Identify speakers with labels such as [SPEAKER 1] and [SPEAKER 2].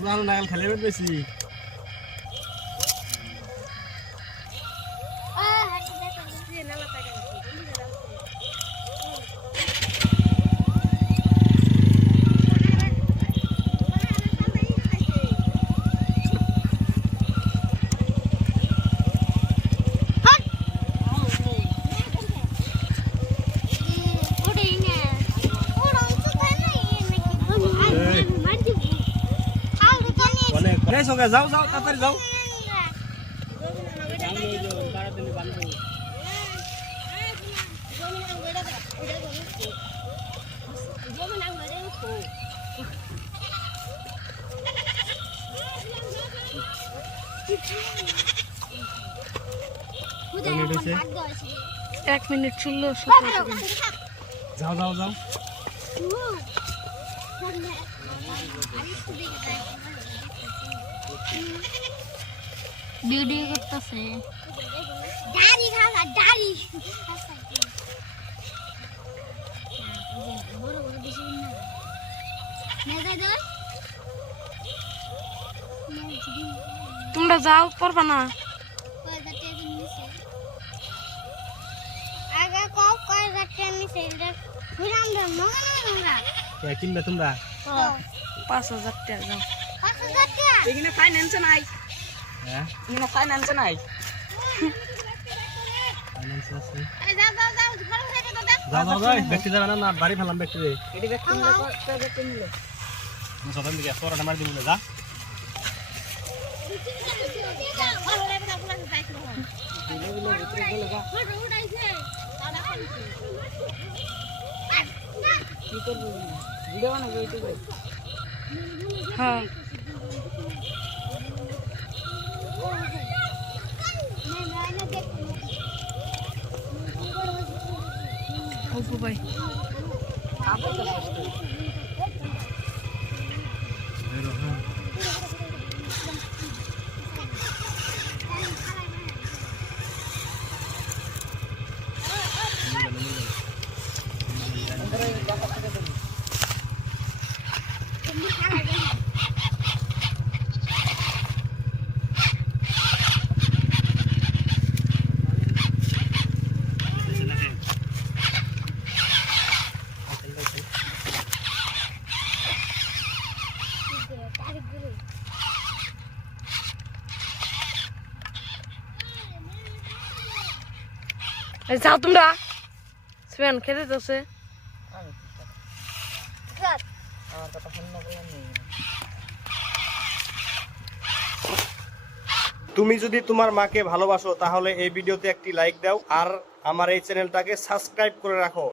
[SPEAKER 1] নাগাল খেলে বেশি অনেক সঙ্গে যাও যাও তাড়াতাড়ি যাও
[SPEAKER 2] এক মিনিট সেকেন্ড
[SPEAKER 1] যাও যাও যাও
[SPEAKER 2] ভিডিও করতেছে
[SPEAKER 3] দাড়ি খাওয়া দাড়ি বড় বড় বেশি না মেজা দল
[SPEAKER 2] তোমরা যাও পারবা না
[SPEAKER 3] আগে কক কয় যাচ্ছে আমি সেটা ঘুরাম দাম মগা না মগা
[SPEAKER 1] কে কিনবে তোমরা?
[SPEAKER 2] পাঁচ হাজার টাকা
[SPEAKER 3] পাঁচ
[SPEAKER 2] এখানে ফাইন্যান্স নাই।
[SPEAKER 1] হ্যাঁ?
[SPEAKER 2] এখানে ফাইন্যান্স নাই।
[SPEAKER 3] যাও যাও যাও ঘর থেকে দাদা
[SPEAKER 1] যাও যাও যাও ব্যক্তি যাবে না না বাড়ি ফেলাম ব্যক্তি
[SPEAKER 2] এটি ব্যক্তি নিলে
[SPEAKER 1] সদান দিকে তোরা মার দিবি যা।
[SPEAKER 2] কি করব? হ্যাঁ। অপু ভাই। এই যাও
[SPEAKER 1] তুমি যদি তোমার মাকে ভালোবাসো, তাহলে এই ভিডিওতে একটি লাইক দাও, আর আমার এই চ্যানেলটাকে সাবস্ক্রাইব করে রাখো।